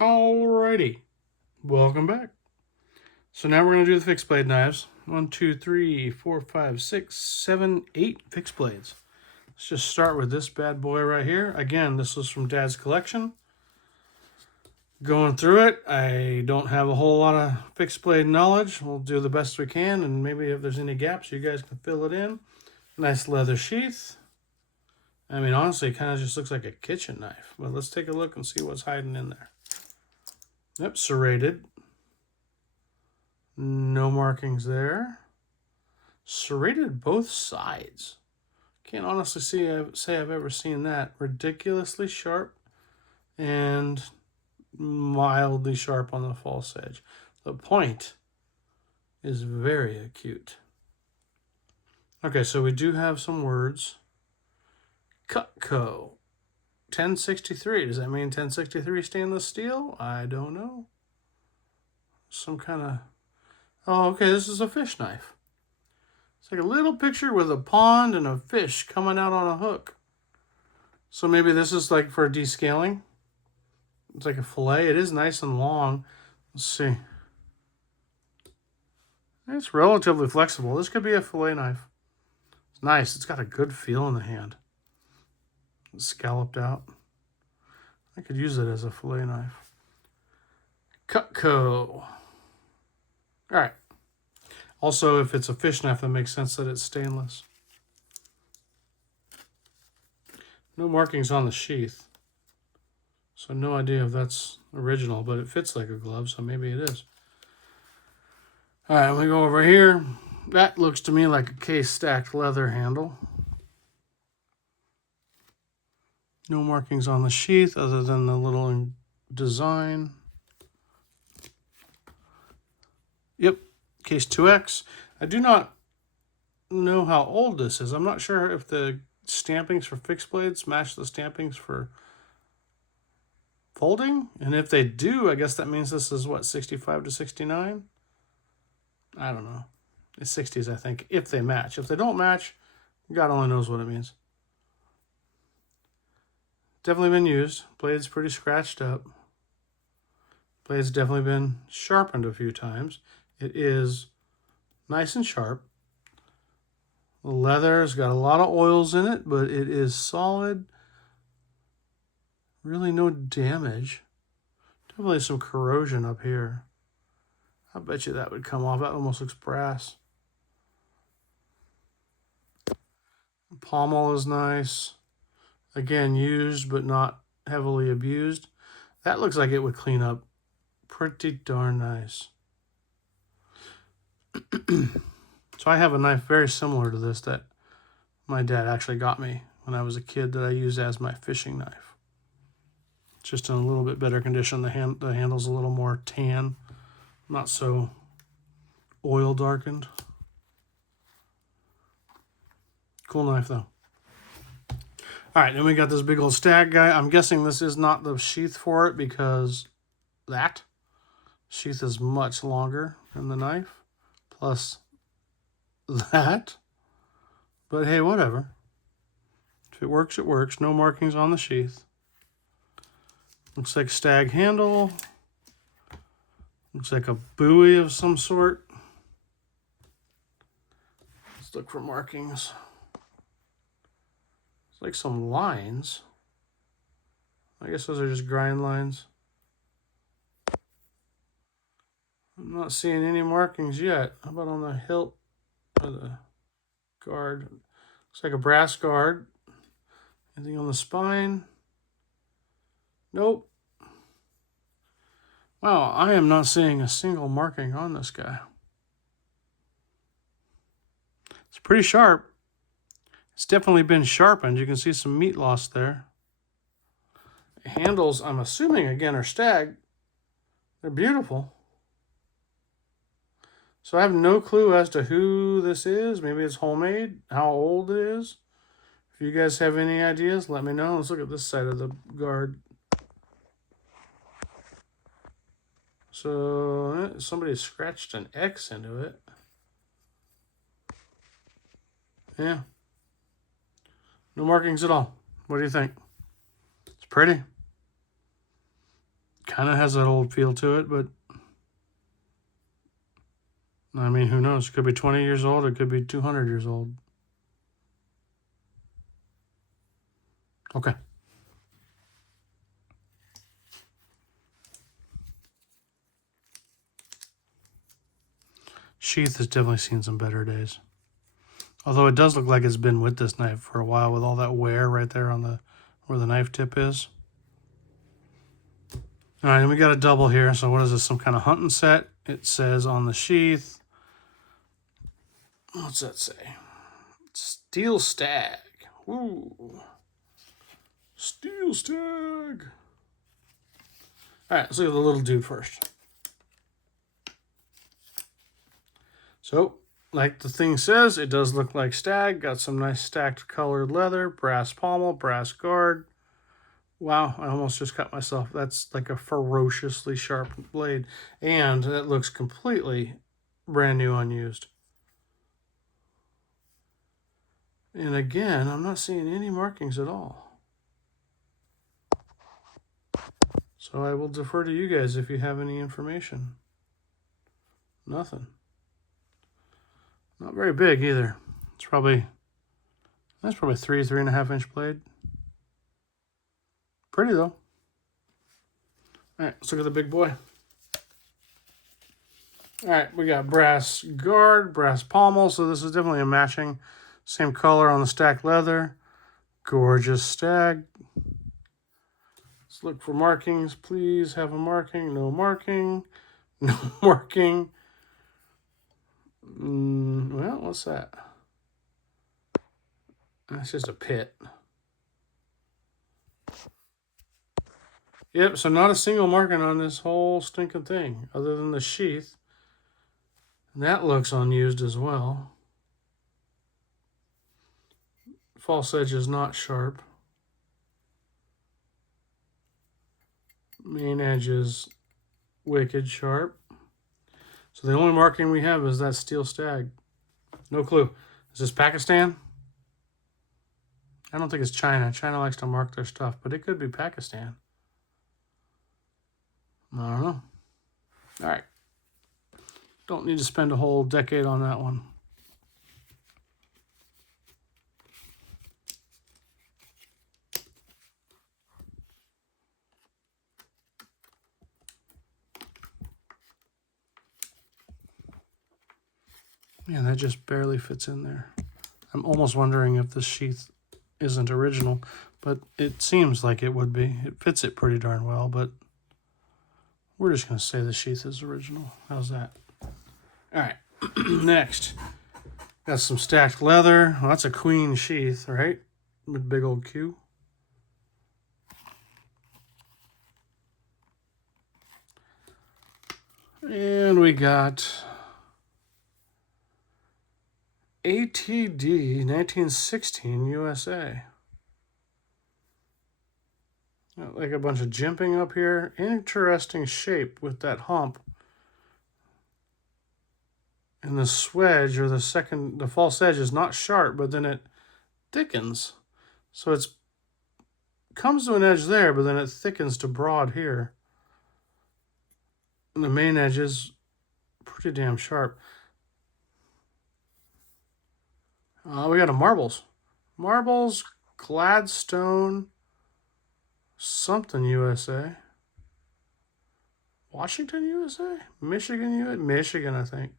Alrighty, welcome back. So now we're going to do the fixed blade knives. 1, 2, 3, 4, 5, 6, 7, 8 fixed blades. Let's just start with this bad boy right here. Again, this was from Dad's collection. Going through it, I don't have a whole lot of fixed blade knowledge. We'll do the best we can, and maybe if there's any gaps, you guys can fill it in. Nice leather sheath. I mean, honestly, it kind of just looks like a kitchen knife. But let's take a look and see what's hiding in there. Yep, serrated. No markings there. Serrated both sides. Can't honestly say I've ever seen that. Ridiculously sharp and mildly sharp on the false edge. The point is very acute. Okay, so we do have some words. Cutco. 1063. Does that mean 1063 stainless steel? I don't know. Some kind of... Oh, okay, this is a fish knife. It's like a little picture with a pond and a fish coming out on a hook. So maybe this is like for descaling. It's like a fillet. It is nice and long. Let's see. It's relatively flexible. This could be a fillet knife. It's nice. It's got a good feel in the hand. It's scalloped out. I could use it as a fillet knife. Cutco. All right. Also, if it's a fish knife, it makes sense that it's stainless. No markings on the sheath. So no idea if that's original, but it fits like a glove, so maybe it is. All right, we go over here. That looks to me like a case stacked leather handle. No markings on the sheath other than the little design. Yep, case 2X. I do not know how old this is. I'm not sure if the stampings for fixed blades match the stampings for folding. And if they do, I guess that means this is what, 65 to 69? I don't know. It's 60s, I think, if they match. If they don't match, God only knows what it means. Definitely been used. Blade's pretty scratched up. Blade's definitely been sharpened a few times. It is nice and sharp. The leather's got a lot of oils in it, but it is solid. Really no damage. Definitely some corrosion up here. I bet you that would come off. That almost looks brass. Pommel is nice. Again, used but not heavily abused. That looks like it would clean up pretty darn nice. So I have a knife very similar to this that my dad actually got me when I was a kid that I used as my fishing knife. It's just in a little bit better condition. The handle's a little more tan, not so oil darkened. Cool knife though. All right, then we got this big old stag guy. I'm guessing this is not the sheath for it because that sheath is much longer than the knife. Plus that. But hey, whatever. If it works, it works. No markings on the sheath. Looks like stag handle. Looks like a buoy of some sort. Let's look for markings. It's like some lines. I guess those are just grind lines. I'm not seeing any markings yet. How about on the hilt or the guard? Looks like a brass guard. Anything on the spine? Nope. Wow, I am not seeing a single marking on this guy. It's pretty sharp. It's definitely been sharpened. You can see some meat loss there. Handles, I'm assuming, again, are stag. They're beautiful. So I have no clue as to who this is. Maybe it's homemade, how old it is. If you guys have any ideas, let me know. Let's look at this side of the guard. So somebody scratched an X into it. Yeah. No markings at all. What do you think? It's pretty. Kind of has that old feel to it, but I mean, who knows? It could be 20 years old. It could be 200 years old. Okay. Sheath has definitely seen some better days. Although it does look like it's been with this knife for a while with all that wear right there on the where the knife tip is. All right, and we got a double here. So what is this, some kind of hunting set? It says on the sheath, what's that say? Steel Stag. Woo. Steel Stag. All right, let's look at the little dude first. So, like the thing says, it does look like Stag. Got some nice stacked colored leather, brass pommel, brass guard. Wow, I almost just cut myself. That's like a ferociously sharp blade. And that looks completely brand new, unused. And again, I'm not seeing any markings at all. So I will defer to you guys if you have any information. Nothing. Not very big either. That's probably 3.5 inch blade. Pretty though. All right, let's look at the big boy. All right, we got brass guard, brass pommel, so this is definitely a matching. Same color on the stacked leather. Gorgeous Stag. Let's look for markings. Please have a marking. No marking. No marking. Well, what's that? That's just a pit. Yep, so not a single marking on this whole stinking thing, other than the sheath. And that looks unused as well. False edge is not sharp. Main edge is wicked sharp. So the only marking we have is that Steel Stag. No clue. Is this Pakistan? I don't think it's China. China likes to mark their stuff, but it could be Pakistan. I don't know. All right. Don't need to spend a whole decade on that one. Man, that just barely fits in there. I'm almost wondering if this sheath isn't original, but it seems like it would be. It fits it pretty darn well, but we're just going to say the sheath is original. How's that? All right, next. Got some stacked leather. Well, that's a queen sheath, right? With big old Q. And we got ATD 1916 USA. Like a bunch of jimping up here. Interesting shape with that hump. And the swedge, or the false edge, is not sharp, but then it thickens. So it comes to an edge there, but then it thickens to broad here. And the main edge is pretty damn sharp. We got a marbles. Marbles, Gladstone, something USA. Washington, USA? Michigan, Michigan, I think.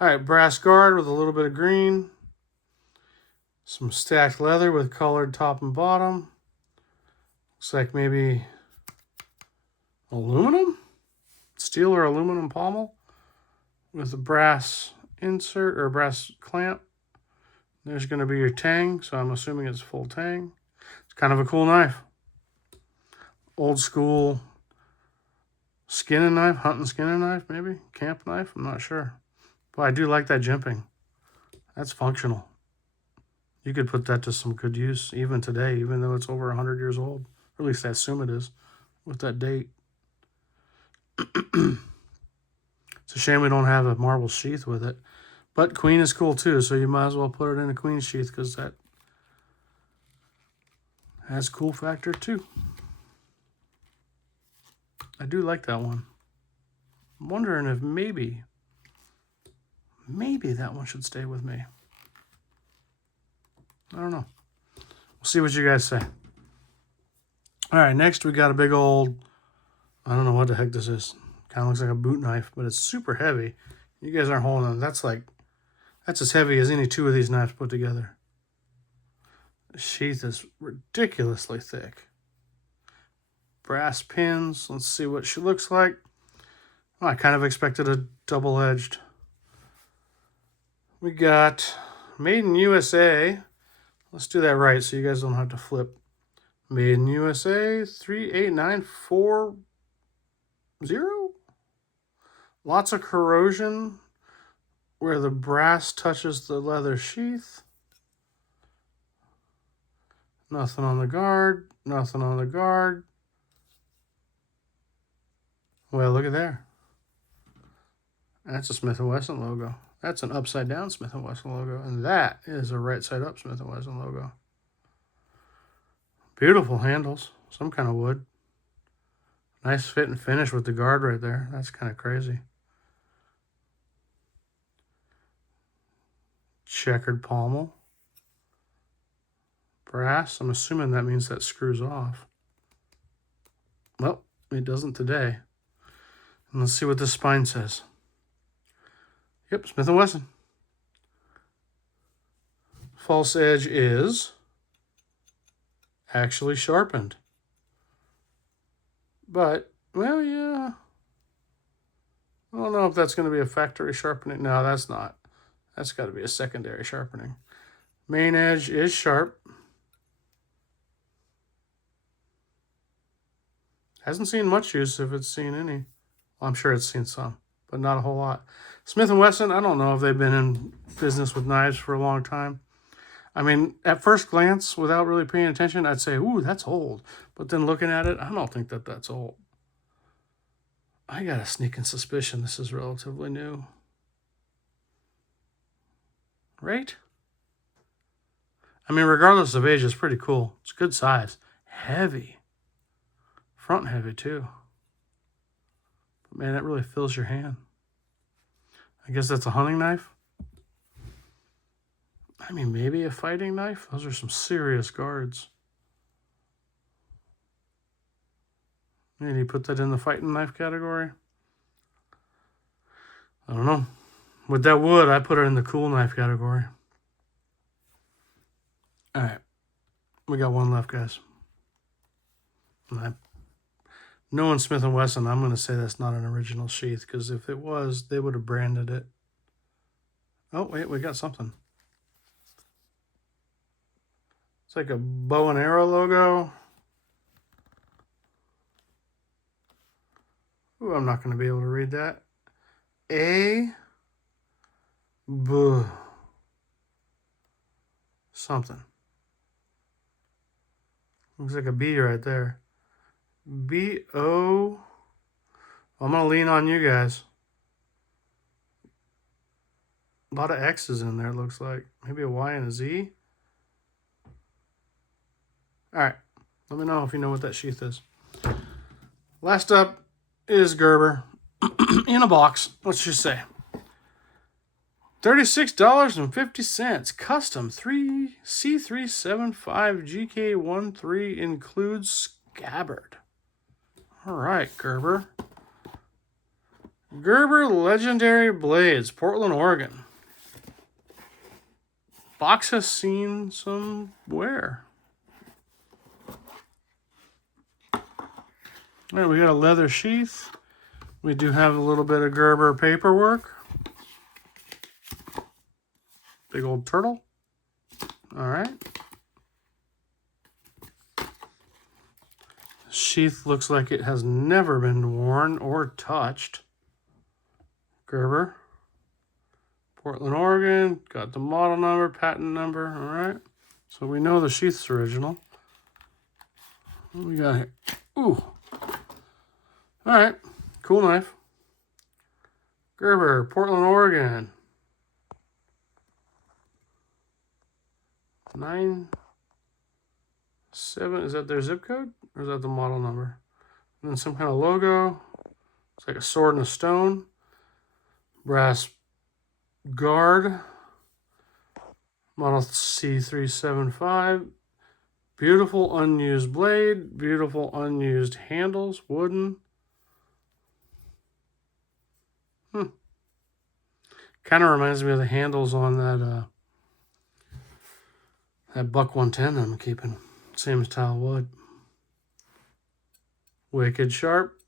All right, brass guard with a little bit of green. Some stacked leather with colored top and bottom. Looks like maybe aluminum? Steel or aluminum pommel with a brass insert or brass clamp. There's going to be your tang, so I'm assuming it's full tang. It's kind of a cool knife. Old school skinning knife, hunting skinning knife maybe, camp knife, I'm not sure. But I do like that jimping. That's functional. You could put that to some good use even today, even though it's over 100 years old. Or at least I assume it is with that date. It's a shame we don't have a marble sheath with it. But queen is cool too, so you might as well put it in a queen sheath because that has cool factor too. I do like that one. I'm wondering if maybe that one should stay with me. I don't know. We'll see what you guys say. All right, next we got a big old, I don't know what the heck this is. Kind of looks like a boot knife, but it's super heavy. You guys aren't holding it. That's as heavy as any two of these knives put together. The sheath is ridiculously thick. Brass pins. Let's see what she looks like. Well, I kind of expected a double-edged. We got Made in USA. Let's do that right so you guys don't have to flip. Made in USA 38940. Lots of corrosion where the brass touches the leather sheath. Nothing on the guard. Nothing on the guard. Well, look at there. That's a Smith & Wesson logo. That's an upside down Smith & Wesson logo. And that is a right side up Smith & Wesson logo. Beautiful handles. Some kind of wood. Nice fit and finish with the guard right there. That's kind of crazy. Checkered pommel. Brass. I'm assuming that means that screws off. Well, it doesn't today. And let's see what this spine says. Yep, Smith & Wesson. False edge is actually sharpened. But, well, yeah. I don't know if that's going to be a factory sharpening. No, that's not. That's got to be a secondary sharpening. Main edge is sharp. Hasn't seen much use if it's seen any. Well, I'm sure it's seen some, but not a whole lot. Smith & Wesson, I don't know if they've been in business with knives for a long time. I mean, at first glance, without really paying attention, I'd say, ooh, that's old. But then looking at it, I don't think that that's old. I got a sneaking suspicion this is relatively new. Right? I mean, regardless of age, it's pretty cool. It's good size. Heavy. Front heavy, too. But man, that really fills your hand. I guess that's a hunting knife. I mean, maybe a fighting knife. Those are some serious guards. Maybe you put that in the fighting knife category. I don't know. With that wood, I put it in the cool knife category. All right. We got one left, guys. Knowing Smith & Wesson, I'm going to say that's not an original sheath, because if it was, they would have branded it. Oh, wait, we got something. It's like a bow and arrow logo. Ooh, I'm not going to be able to read that. Something. Looks like a B right there. B-O. I'm going to lean on you guys. A lot of X's in there, it looks like. Maybe a Y and a Z. All right. Let me know if you know what that sheath is. Last up is Gerber. In a box. Let's just say. $36.50. Custom C375 GK13 includes scabbard. All right, Gerber. Gerber Legendary Blades, Portland, Oregon. Box has seen some wear. All right, we got a leather sheath. We do have a little bit of Gerber paperwork. Big old turtle. All right. Sheath looks like it has never been worn or touched. Gerber. Portland, Oregon. Got the model number, patent number. All right. So we know the sheath's original. What we got here? Ooh. All right. Cool knife. Gerber, Portland, Oregon. 97. Is that their zip code? Or is that the model number? And then some kind of logo. It's like a sword and a stone. Brass guard. Model C375. Beautiful unused blade. Beautiful unused handles. Wooden. Kind of reminds me of the handles on that Buck 110 I'm keeping. Same style wood. Wicked sharp.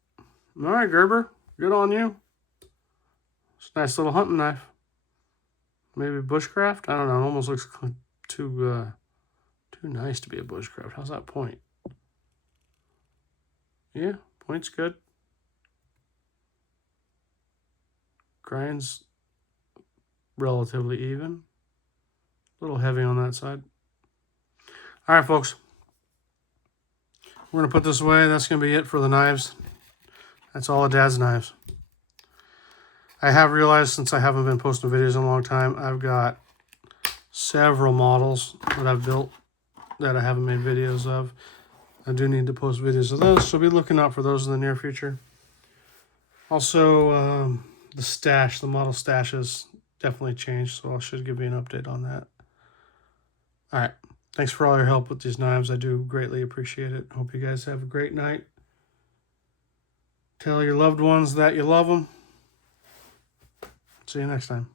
All right, Gerber. Good on you. It's a nice little hunting knife. Maybe bushcraft? I don't know. It almost looks too nice to be a bushcraft. How's that point? Yeah, point's good. Grinds relatively even. A little heavy on that side. All right, folks. We're going to put this away. That's going to be it for the knives. That's all of Dad's knives. I have realized, since I haven't been posting videos in a long time, I've got several models that I've built that I haven't made videos of. I do need to post videos of those, so be looking out for those in the near future. Also, the model stashes definitely changed, so I should give you an update on that. All right. Thanks for all your help with these knives. I do greatly appreciate it. Hope you guys have a great night. Tell your loved ones that you love them. See you next time.